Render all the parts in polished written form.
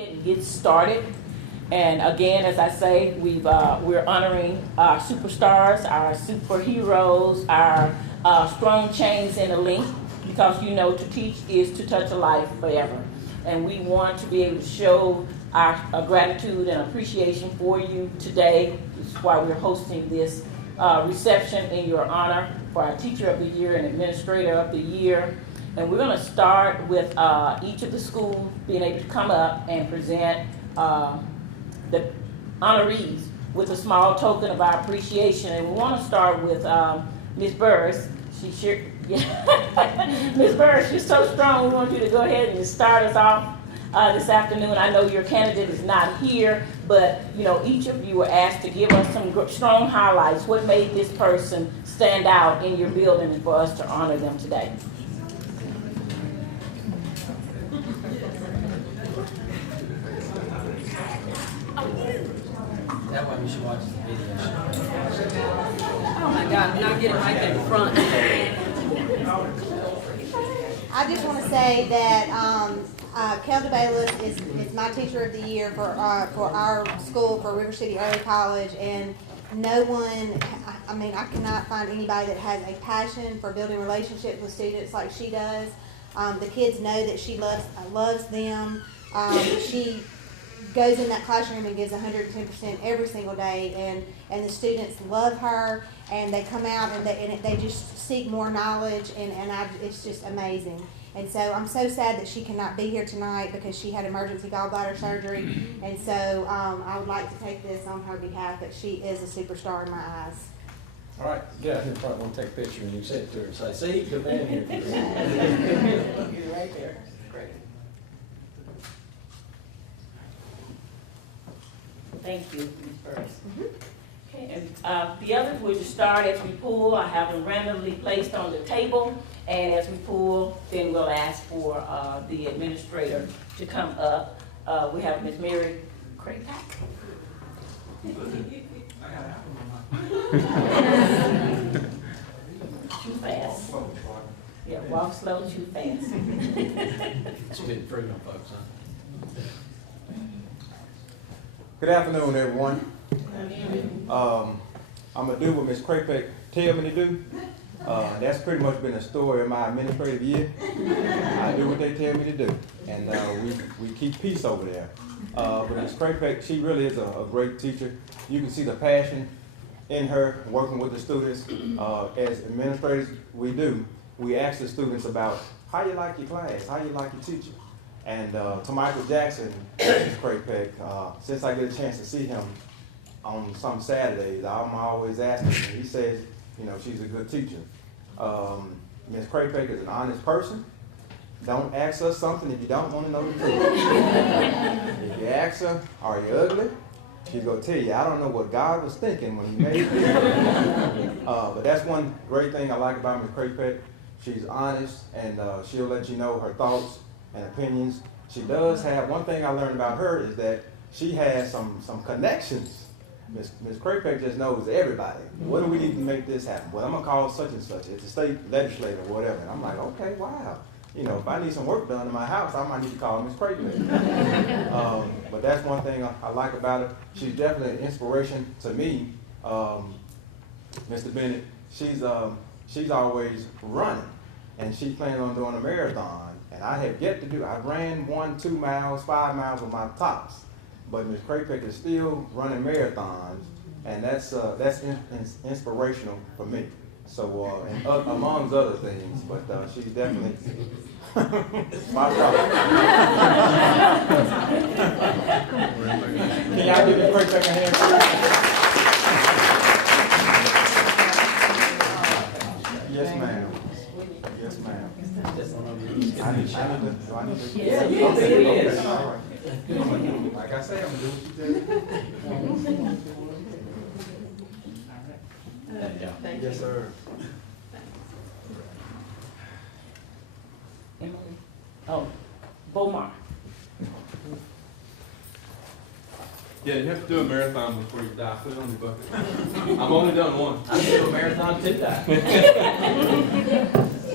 ahead and get started. And again, as I say, we're honoring our superstars, our superheroes, our strong chains in a link, because you know to teach is to touch a life forever. And we want to be able to show our gratitude and appreciation for you today. This is why we're hosting this reception in your honor for our Teacher of the Year and Administrator of the Year. And we're going to start with each of the schools being able to come up and present the honorees with a small token of our appreciation. And we want to start with Ms. Burris. Ms. Burris, you're so strong. We want you to go ahead and start us off this afternoon. I know your candidate is not here, but you know each of you were asked to give us some strong highlights. What made this person stand out in your building, and for us to honor them today. That way we should watch the video. Oh my God, I'm not getting right in front. I just want to say that Kelda Bayless is my Teacher of the Year for our school, for River City Early College, and no one, I mean, I cannot find anybody that has a passion for building relationships with students like she does. The kids know that she loves them. She goes in that classroom and gives 110% every single day, and the students love her, and they come out and they just seek more knowledge, and it's just amazing. And so I'm so sad that she cannot be here tonight because she had emergency gallbladder surgery, and so I would like to take this on her behalf, but she is a superstar in my eyes. All right, get out here in front, we'll take a picture and you send it to her and say, see, good man here. You're right there. Great. Thank you, Ms. Burris. Okay, and the others will just start as we pull. I have them randomly placed on the table, and as we pull, then we'll ask for the administrator to come up. We have Ms. Mary Craypack. Too fast. Yeah, walk slow, too fast. It's good freedom, folks, huh? Good afternoon, everyone. I'm going to do what Ms. Craypack tell me to do. That's pretty much been the story of my administrative year. I do what they tell me to do, and we keep peace over there. But Ms. Craypack, she really is a great teacher. You can see the passion in her working with the students. As administrators, we ask the students about how you like your class, how you like your teacher. And to Michael Jackson, Ms. Craypack, since I get a chance to see him on some Saturdays, I'm always asking him. He says, you know, she's a good teacher. Ms. Craypack is an honest person. Don't ask her something if you don't want to know the truth. If you ask her, are you ugly? She's going to tell you, I don't know what God was thinking when he made me. But that's one great thing I like about Ms. Craypack. She's honest, and she'll let you know her thoughts and opinions. She does have, one thing I learned about her is that she has some connections. Ms. Craypack just knows everybody. What do we need to make this happen? Well, I'm going to call such and such. It's a state legislator or whatever. And I'm like, okay, wow. You know, if I need some work done in my house, I might need to call Ms. Craypack. But that's one thing I like about her. She's definitely an inspiration to me. Mr. Bennett, she's always running, and she plans on doing a marathon. And I have yet to do, I ran 1, 2 miles, 5 miles with my tops. But Ms. Craypack is still running marathons, and that's inspirational for me. So, and amongst other things, but she's definitely my brother. Can y'all give Ms. Craypack a hand? Yes, ma'am. Yes, ma'am. I need to. Yeah, Okay, it is. all right. Like I say, I'm gonna do what you tell me. Yes, sir. Emily. Oh, Bomar. Yeah, you have to do a marathon before you die. Put it on your bucket list. I've only done one. I did a marathon too, that.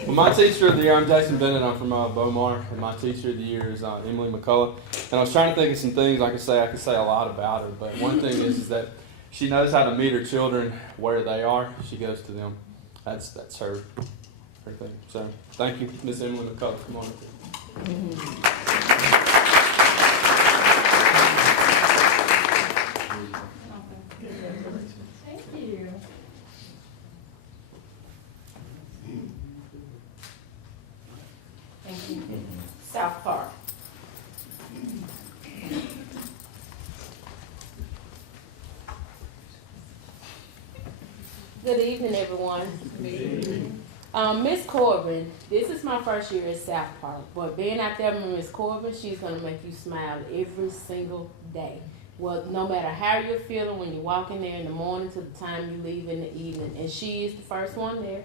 Well, my teacher of the year, I'm Jason Bennett. I'm from Beaumar, and my teacher of the year is Emily McCullough. And I was trying to think of some things I could say. I could say a lot about her, but one thing is that she knows how to meet her children where they are. She goes to them. That's her thing. So thank you, Miss Emily McCullough. Come on. Thank you. Thank you. South Park. Good evening, everyone. Miss Corbin, this is my first year at South Park, but being out there with Miss Corbin, she's gonna make you smile every single day. Well, no matter how you're feeling when you walk in there in the morning to the time you leave in the evening, and she is the first one there.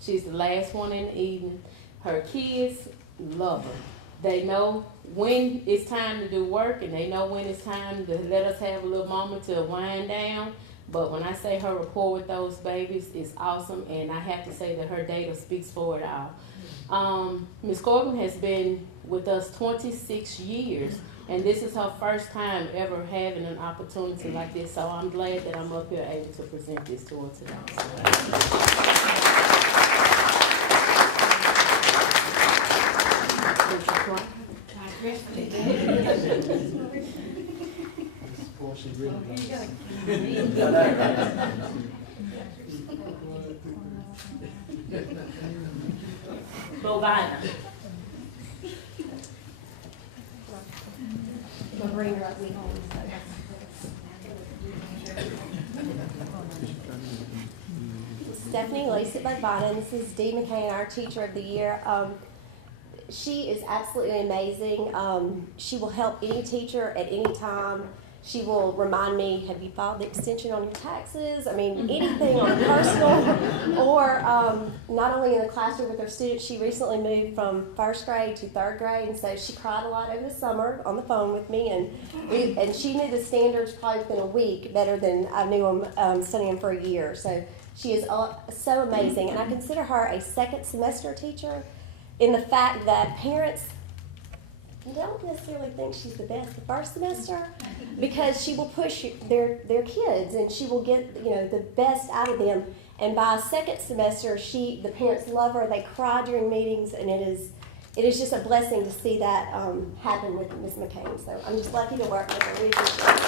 She's the last one in the evening. Her kids love her. They know when it's time to do work, and they know when it's time to let us have a little moment to wind down. But when I say her rapport with those babies is awesome, and I have to say that her data speaks for it all. Ms. Corbin has been with us 26 years, and this is her first time ever having an opportunity like this, so I'm glad that I'm up here able to present this to her today. Bovina. Stephanie Lacey Bovina, this is Dee McCain, our teacher of the year. She is absolutely amazing. She will help any teacher at any time. She will remind me, have you filed the extension on your taxes? I mean, anything on a personal, or not only in the classroom with her students, she recently moved from first grade to third grade, and so she cried a lot over the summer on the phone with me, and she knew the standards probably within a week better than I knew them studying for a year. So she is so amazing, and I consider her a second semester teacher in the fact that parents don't necessarily think she's the best the first semester, because she will push their kids and she will get the best out of them. And by second semester, the parents love her. They cry during meetings, and it is just a blessing to see that happen with Ms. McCain. So I'm just lucky to work with her. We appreciate it.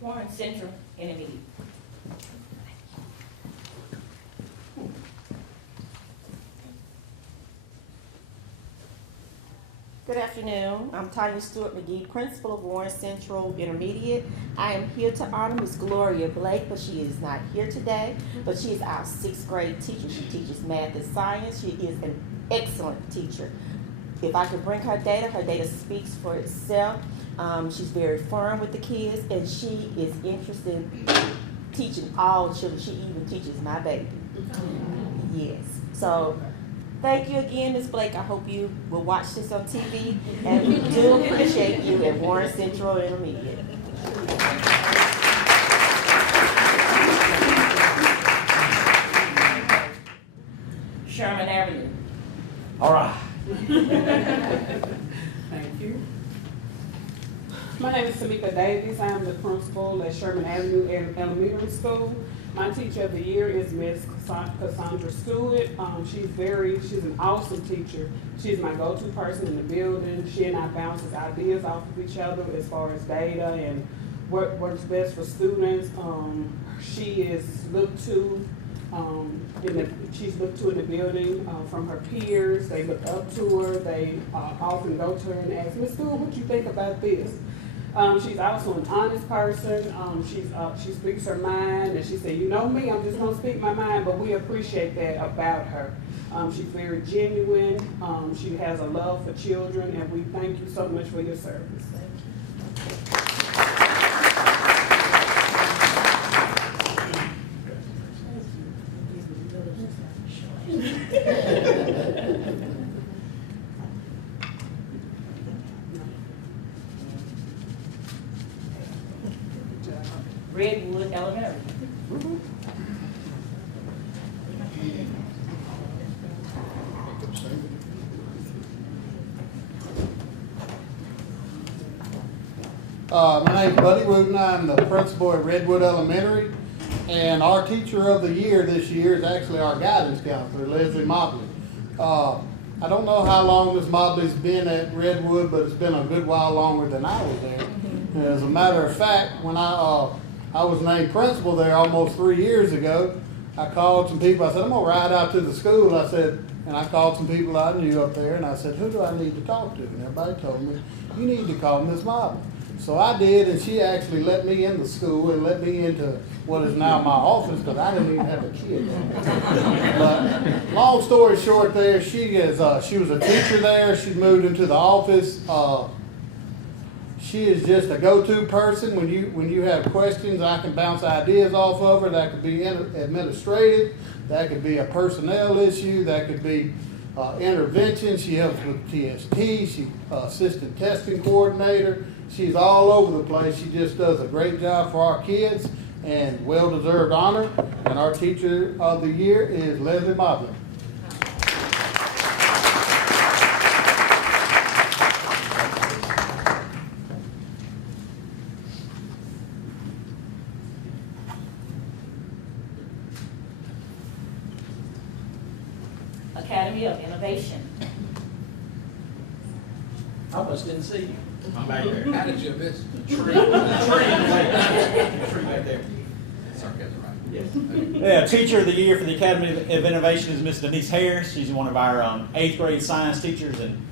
Warren Central Intermediate. Good afternoon. I'm Tanya Stewart McGee, Principal of Warren Central Intermediate. I am here to honor Miss Gloria Blake, but she is not here today. But she is our 6th grade teacher. She teaches math and science. She is an excellent teacher. If I could bring her data speaks for itself. She's very firm with the kids, and she is interested in teaching all children. She even teaches my baby. Yes. So thank you again, Ms. Blake. I hope you will watch this on TV, and we do appreciate you at Warren Central Intermediate. Sherman Avenue. All right. Thank you. My name is Tamika Davies. I am the principal at Sherman Avenue Elementary School. My teacher of the year is Miss Cassandra Stewart. She's an awesome teacher. She's my go-to person in the building. She and I bounce ideas off of each other as far as data and what works best for students. She is looked to she's looked to in the building from her peers. They look up to her. They often go to her and ask, Miss Stewart, what you think about this? She's also an honest person. She speaks her mind, and she said, you know me, I'm just gonna speak my mind, but we appreciate that about her. She's very genuine. She has a love for children, and we thank you so much for your service. Redwood Elementary. My name's Buddy Wooten. I'm the principal at Redwood Elementary. And our teacher of the year this year is actually our guidance counselor, Leslie Mobley. I don't know how long Ms. Mobley's been at Redwood, but it's been a good while longer than I was there. And as a matter of fact, when I was named principal there almost 3 years ago, I called some people. I said, I'm going to ride out to the school. I said, and I called some people I knew up there, and I said, who do I need to talk to? And everybody told me, you need to call Ms. Mobley. So I did, and she actually let me in the school and let me into what is now my office, because I didn't even have a kid then. But long story short there, she was a teacher there. She moved into the office. She is just a go-to person. When you have questions, I can bounce ideas off of her. That could be administrative. That could be a personnel issue. That could be intervention. She helps with TST. She's assistant testing coordinator. She's all over the place. She just does a great job for our kids, and well-deserved honor. And our teacher of the year is Leslie Mobley. Academy of Innovation. I almost didn't see you. I'm back there. How did you miss? The tree back there. Sarcasm, right? Yes. Yeah, Teacher of the Year for the Academy of Innovation is Miss Denise Harris. She's one of our 8th grade science teachers. And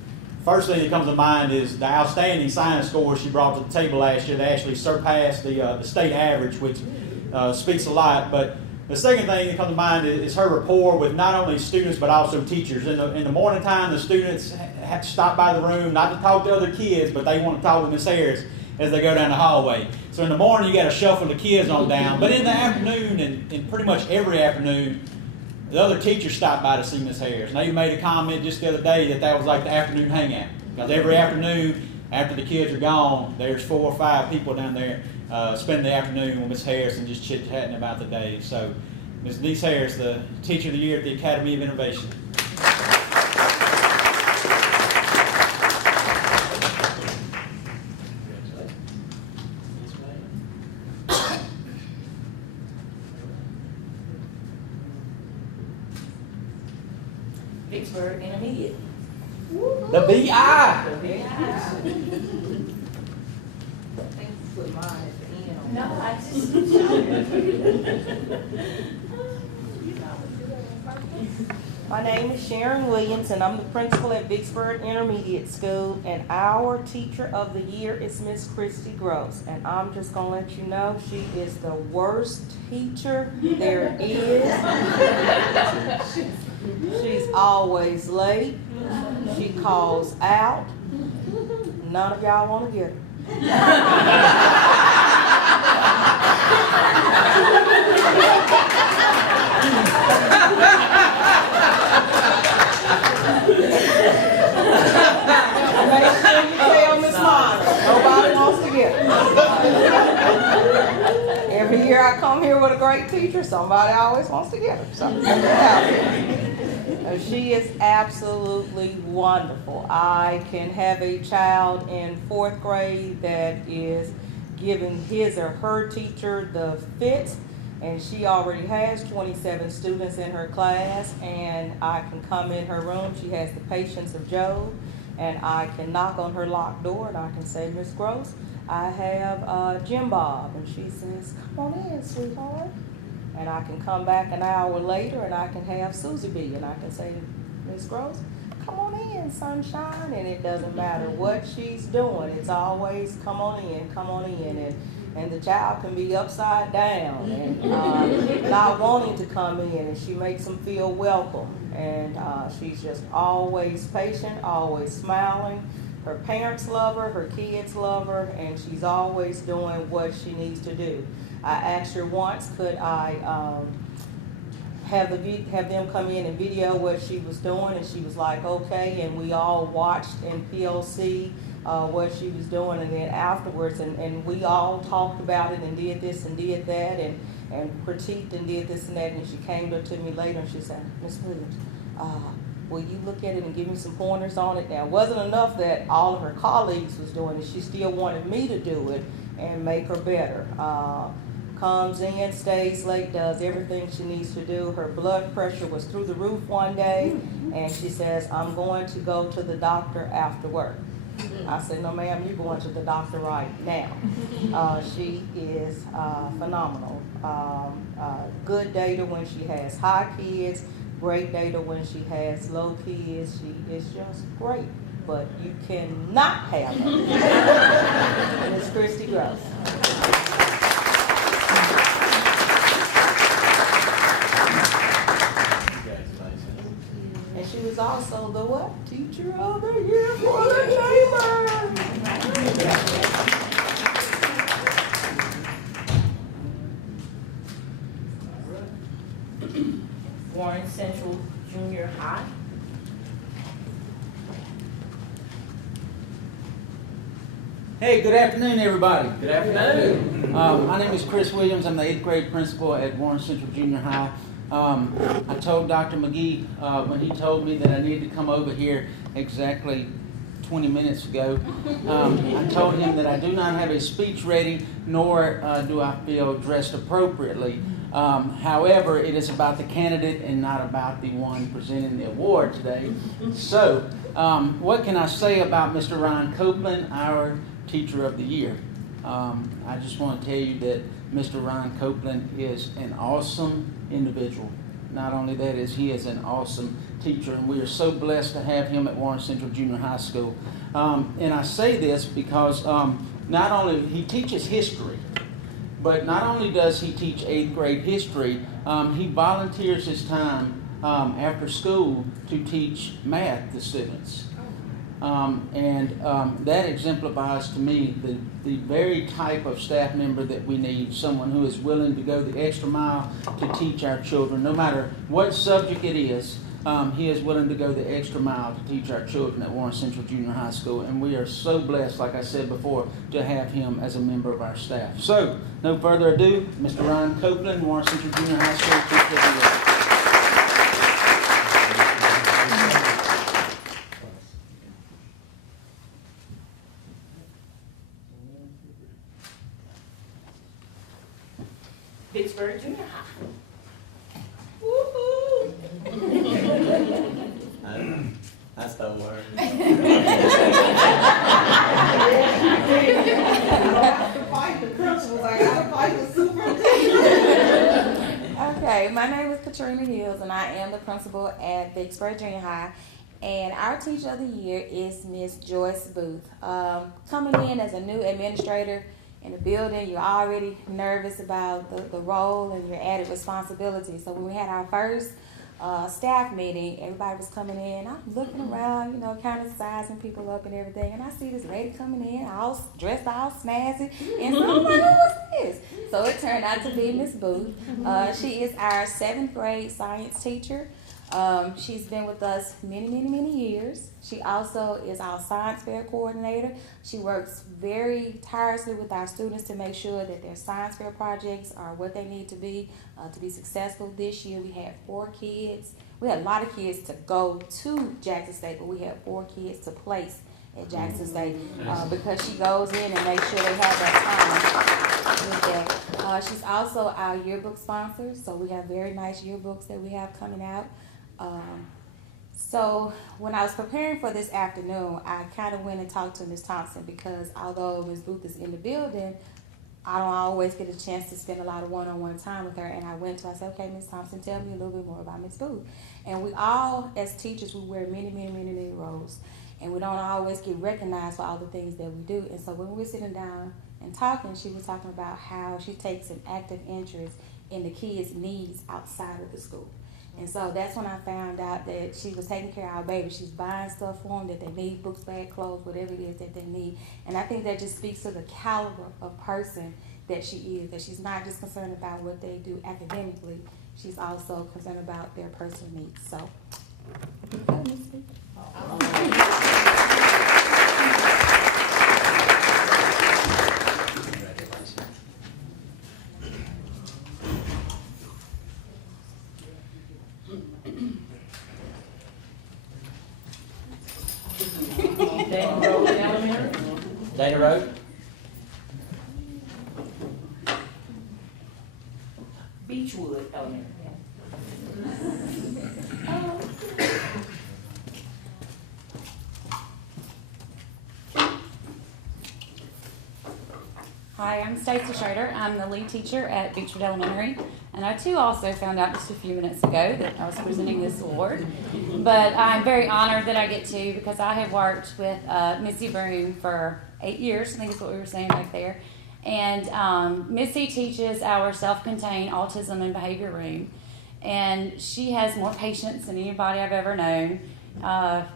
first thing that comes to mind is the outstanding science score she brought to the table last year. They actually surpassed the state average, which speaks a lot. But the second thing that comes to mind is her rapport with not only students but also teachers. In the morning time, the students have to stop by the room, not to talk to other kids, but they want to talk with Miss Harris as they go down the hallway. So in the morning, you got to shuffle the kids on down. But in the afternoon, and pretty much every afternoon, the other teachers stop by to see Miss Harris. And they made a comment just the other day that was like the afternoon hangout. Because every afternoon, after the kids are gone, there's 4 or 5 people down there spending the afternoon with Miss Harris and just chit-chatting about the day. So Ms. Denise Harris, the Teacher of the Year at the Academy of Innovation. Vicksburg Intermediate. The BI. No, I just. My name is Sharon Williams, and I'm the principal at Vicksburg Intermediate School, and our teacher of the year is Miss Christy Gross. And I'm just gonna let you know, she is the worst teacher there is. She's always late. She calls out. None of y'all wanna get her. Make sure you tell Miss Monica, nobody wants to get her. Every year I come here with a great teacher, somebody always wants to get her. So she is absolutely wonderful. I can have a child in 4th grade that is giving his or her teacher the fits, and she already has 27 students in her class, and I can come in her room. She has the patience of Job, and I can knock on her locked door and I can say, Miss Gross, I have Jim Bob, and she says, come on in, sweetheart. And I can come back an hour later and I can have Susie B, and I can say, Miss Gross, come on in, sunshine. And it doesn't matter what she's doing, it's always come on in. And the child can be upside down and not wanting to come in, and she makes them feel welcome. And she's just always patient, always smiling. Her parents love her kids love her, and she's always doing what she needs to do. I asked her once, could I have them come in and video what she was doing, and she was like, okay. And we all watched in PLC what she was doing, and then afterwards, and we all talked about it and did this and did that and critiqued and did this and that, and she came up to me later and she said, Miss Williams, will you look at it and give me some pointers on it? Now, it wasn't enough that all of her colleagues was doing it, she still wanted me to do it and make her better. Comes in, stays late, does everything she needs to do. Her blood pressure was through the roof one day, and she says, I'm going to go to the doctor after work. I said, no ma'am, you're going to the doctor right now. She is phenomenal. Good data when she has high kids, great data when she has low kids. She is just great, but you cannot have her. And it's Christy Gross. And she was also the what? Teacher of the Year for the chamber. Warren Central Junior High. Hey, good afternoon, everybody. Good afternoon. My name is Chris Williams. I'm the 8th grade principal at Warren Central Junior High. I told Dr. McGee when he told me that I needed to come over here exactly 20 minutes ago, I told him that I do not have a speech ready, nor do I feel dressed appropriately. However, it is about the candidate and not about the one presenting the award today. So, what can I say about Mr. Ryan Copeland, our Teacher of the Year? I just want to tell you that Mr. Ryan Copeland is an awesome individual. Not only that, he is an awesome teacher, and we are so blessed to have him at Warren Central Junior High School. And I say this because not only he teaches history, but not only does he teach 8th grade history, he volunteers his time after school to teach math to students. That exemplifies to me the very type of staff member that we need, someone who is willing to go the extra mile to teach our children. No matter what subject it is, he is willing to go the extra mile to teach our children at Warren Central Junior High School, and we are so blessed, like I said before, to have him as a member of our staff. So, no further ado, Mr. Ryan Copeland, Warren Central Junior High School Teacher of the Year. Vicksburg Junior High. That's the word. Okay, my name is Katrina Hills, and I am the principal at Vicksburg Junior High. And our Teacher of the Year is Miss Joyce Booth. Coming in as a new administrator in the building, you're already nervous about the role and your added responsibility. So when we had our first staff meeting, everybody was coming in. I'm looking around, kind of sizing people up and everything. And I see this lady coming in, all dressed all snazzy. And so I'm like, who was this? So it turned out to be Miss Booth. She is our 7th grade science teacher. She's been with us many, many, many years. She also is our science fair coordinator. She works very tirelessly with our students to make sure that their science fair projects are what they need to be successful. This year we had 4 kids. We had a lot of kids to go to Jackson State, but we had 4 kids to place at Jackson State because she goes in and makes sure they have that time with that. She's also our yearbook sponsor, so we have very nice yearbooks that we have coming out. So when I was preparing for this afternoon, I kind of went and talked to Ms. Thompson because although Ms. Booth is in the building, I don't always get a chance to spend a lot of one-on-one time with her. And I went to her, I said, okay, Ms. Thompson, tell me a little bit more about Ms. Booth. And we all, as teachers, we wear many, many, many, many roles. And we don't always get recognized for all the things that we do. And so when we were sitting down and talking, she was talking about how she takes an active interest in the kids' needs outside of the school. And so that's when I found out that she was taking care of our babies. She's buying stuff for them that they need, books, bags, clothes, whatever it is that they need. And I think that just speaks to the caliber of person that she is, that she's not just concerned about what they do academically, she's also concerned about their personal needs. So, Dana Road? Beechwood Elementary. Hi, I'm Stacey Schrader. I'm the lead teacher at Vicksburg Elementary, and I too also found out just a few minutes ago that I was presenting this award. But I'm very honored that I get to, because I have worked with Missy Broom for 8 years, I think is what we were saying back there. And Missy teaches our self-contained autism and behavior room, and she has more patience than anybody I've ever known.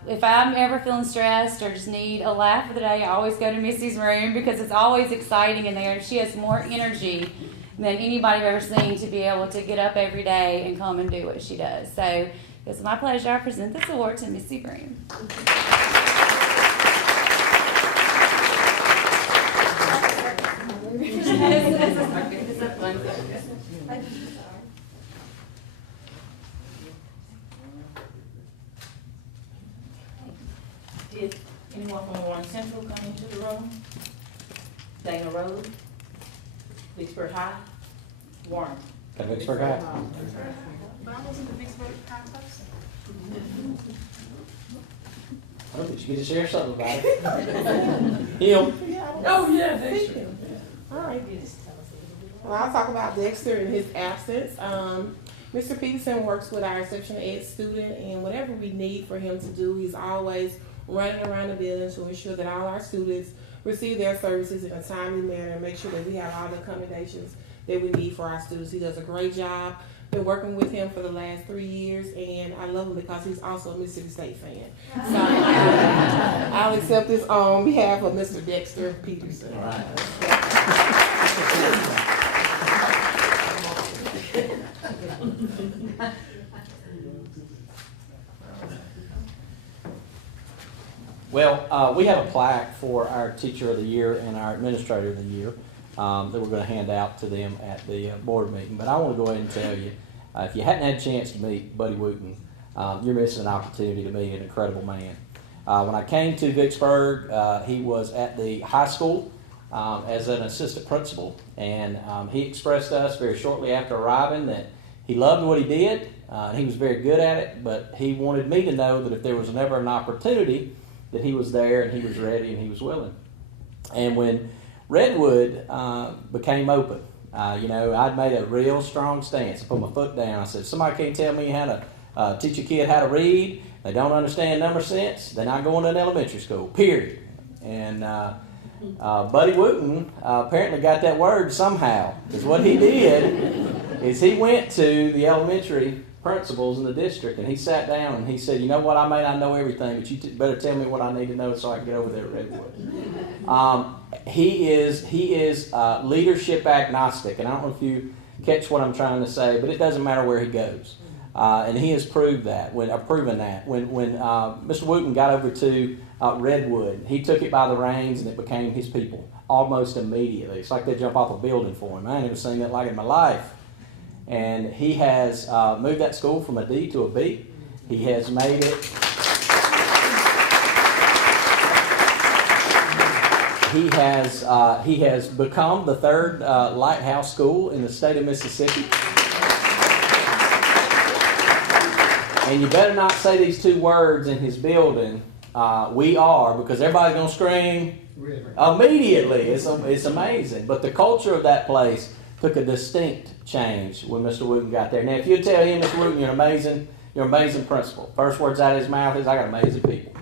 If I'm ever feeling stressed or just need a laugh of the day, I always go to Missy's room because it's always exciting in there. She has more energy than anybody I've ever seen to be able to get up every day and come and do what she does. So it's my pleasure. I present this award to Missy Broom. It's a fun thing. Did anyone from Warren Central come into the room? Dana Road, Vicksburg High, Warren. Got Vicksburg High? But I wasn't the Vicksburg High person. I don't think you get to share something about it. Hill? Oh, yeah, Dexter. All right. Well, I'll talk about Dexter in his absence. Mr. Peterson works with our exceptional ed student, and whatever we need for him to do, he's always running around the building to ensure that all our students receive their services in a timely manner and make sure that we have all the accommodations that we need for our students. He does a great job. Been working with him for the last 3 years, and I love him because he's also a Mississippi State fan. So I'll accept this on behalf of Mr. Dexter Peterson. All right. Well, we have a plaque for our Teacher of the Year and our Administrator of the Year that we're going to hand out to them at the board meeting. But I want to go ahead and tell you, if you hadn't had a chance to meet Buddy Wooten, you're missing an opportunity to meet an incredible man. When I came to Vicksburg, he was at the high school as an assistant principal, and he expressed to us very shortly after arriving that he loved what he did. He was very good at it, but he wanted me to know that if there was ever an opportunity, that he was there and he was ready and he was willing. And when Redwood became open, I'd made a real strong stance. I put my foot down. I said, if somebody can't tell me how to teach a kid how to read, they don't understand number sense, they're not going to an elementary school, period. And Buddy Wooten apparently got that word somehow, because what he did is he went to the elementary principals in the district and he sat down and he said, you know what, I may not know everything, but you better tell me what I need to know so I can get over there at Redwood. He is leadership agnostic, and I don't know if you catch what I'm trying to say, but it doesn't matter where he goes. And he has proven that. When Mr. Wooten got over to Redwood, he took it by the reins and it became his people almost immediately. It's like they jump off a building for him. I ain't never seen that like it in my life. And he has moved that school from a D to a B. He has made it. He has become the third lighthouse school in the state of Mississippi. And you better not say these two words in his building, we are, because everybody's going to scream immediately. It's amazing. But the culture of that place took a distinct change when Mr. Wooten got there. Now, if you tell him, Mr. Wooten, you're an amazing principal, first words out of his mouth is, I got amazing people.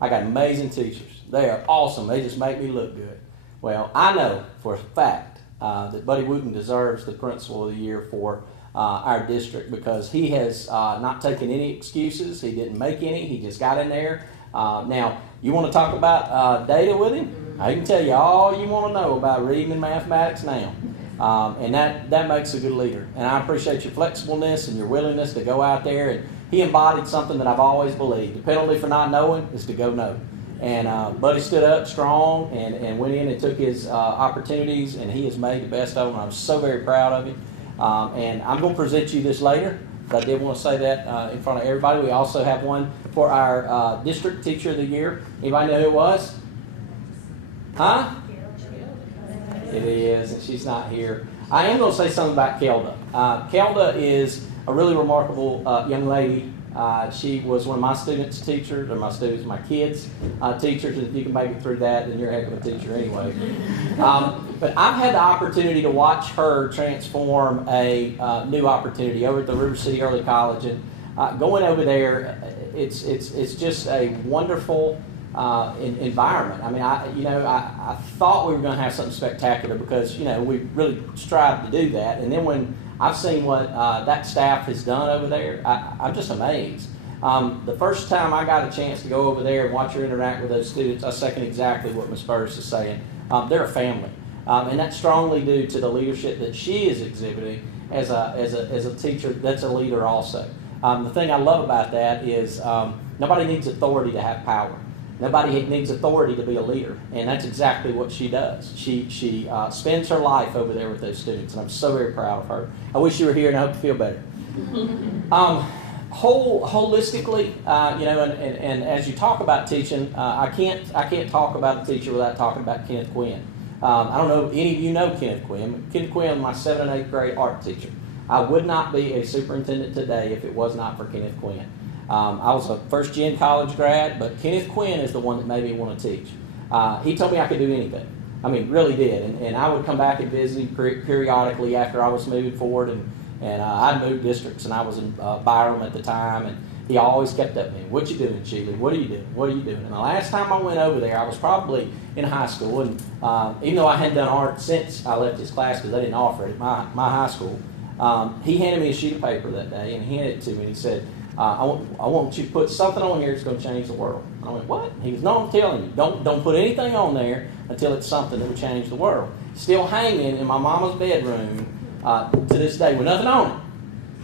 I got amazing teachers. They are awesome. They just make me look good. Well, I know for a fact that Buddy Wooten deserves the Principal of the Year for our district, because he has not taken any excuses. He didn't make any. He just got in there. Now, you want to talk about data with him? I can tell you all you want to know about reading and mathematics now. And that makes a good leader. And I appreciate your flexibleness and your willingness to go out there. And he embodied something that I've always believed. The penalty for not knowing is to go know. And Buddy stood up strong and went in and took his opportunities, and he has made the best of them. I'm so very proud of him. And I'm going to present you this later, but I did want to say that in front of everybody. We also have one for our District Teacher of the Year. Anybody know who it was? Huh? It is, and she's not here. I am going to say something about Kelda. Kelda is a really remarkable young lady. She was one of my students' teachers, or my kids' teachers. And if you can make it through that, then you're a heck of a teacher anyway. But I've had the opportunity to watch her transform a new opportunity over at the River City Early College, and going over there, it's just a wonderful environment. I mean, I thought we were going to have something spectacular because we really strived to do that, and then when I've seen what that staff has done over there, I'm just amazed. The first time I got a chance to go over there and watch her interact with those students, I second exactly what Ms. Burris is saying. They're a family, and that's strongly due to the leadership that she is exhibiting as a teacher that's a leader also. The thing I love about that is nobody needs authority to have power. Nobody needs authority to be a leader, and that's exactly what she does. She spends her life over there with those students, and I'm so very proud of her. I wish you were here, and I hope you feel better. Holistically, and as you talk about teaching, I can't talk about a teacher without talking about Kenneth Quinn. I don't know if any of you know Kenneth Quinn. Kenneth Quinn was my 7th and 8th grade art teacher. I would not be a superintendent today if it was not for Kenneth Quinn. I was a first-gen college grad, but Kenneth Quinn is the one that made me want to teach. He told me I could do anything. I mean, really did. And I would come back and visit him periodically after I was moving forward. And I'd moved districts, and I was in Byram at the time. And he always kept up with me. What you doing, Sheila? What are you doing? What are you doing? And the last time I went over there, I was probably in high school. And even though I hadn't done art since I left his class because they didn't offer it at my high school, he handed me a sheet of paper that day, and he handed it to me, and he said, I want you to put something on here that's going to change the world. And I went, what? He goes, no, I'm telling you, don't put anything on there until it's something that will change the world. Still hanging in my mama's bedroom to this day with nothing on it,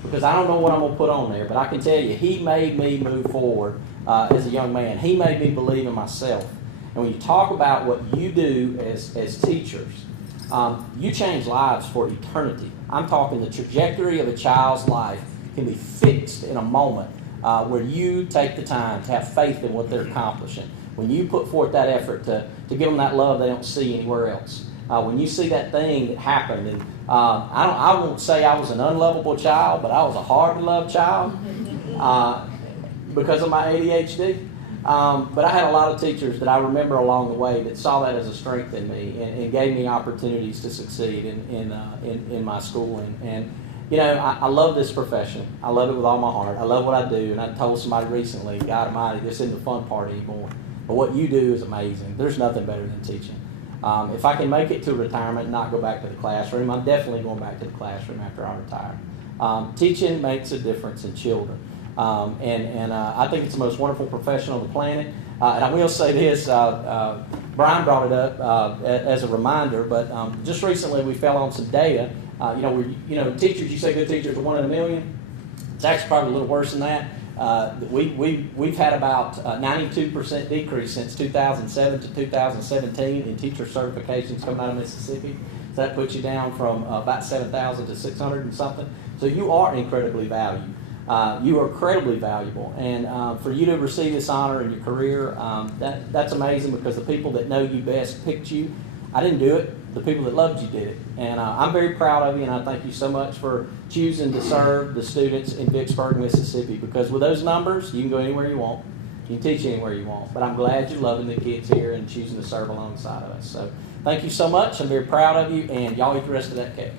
because I don't know what I'm going to put on there. But I can tell you, he made me move forward as a young man. He made me believe in myself. And when you talk about what you do as teachers, you change lives for eternity. I'm talking the trajectory of a child's life can be fixed in a moment where you take the time to have faith in what they're accomplishing. When you put forth that effort to give them that love they don't see anywhere else. When you see that thing that happened, and I won't say I was an unlovable child, but I was a hard-to-love child because of my ADHD. But I had a lot of teachers that I remember along the way that saw that as a strength in me and gave me opportunities to succeed in my schooling. And I love this profession. I love it with all my heart. I love what I do. And I told somebody recently, God Almighty, this isn't the fun part anymore. But what you do is amazing. There's nothing better than teaching. If I can make it to retirement and not go back to the classroom, I'm definitely going back to the classroom after I retire. Teaching makes a difference in children. And I think it's the most wonderful profession on the planet. And I will say this, Brian brought it up as a reminder, but just recently we fell on some data. Teachers, you say good teachers are 1 in a million. It's actually probably a little worse than that. We've had about 92% decrease since 2007 to 2017 in teacher certifications coming out of Mississippi. So that puts you down from about 7,000 to 600 and something. So you are incredibly valued. You are incredibly valuable, and for you to receive this honor in your career, that's amazing because the people that know you best picked you. I didn't do it. The people that loved you did it, and I'm very proud of you, and I thank you so much for choosing to serve the students in Vicksburg, Mississippi, because with those numbers, you can go anywhere you want. You can teach anywhere you want, but I'm glad you're loving the kids here and choosing to serve alongside of us. So thank you so much. I'm very proud of you, and y'all eat the rest of that cake.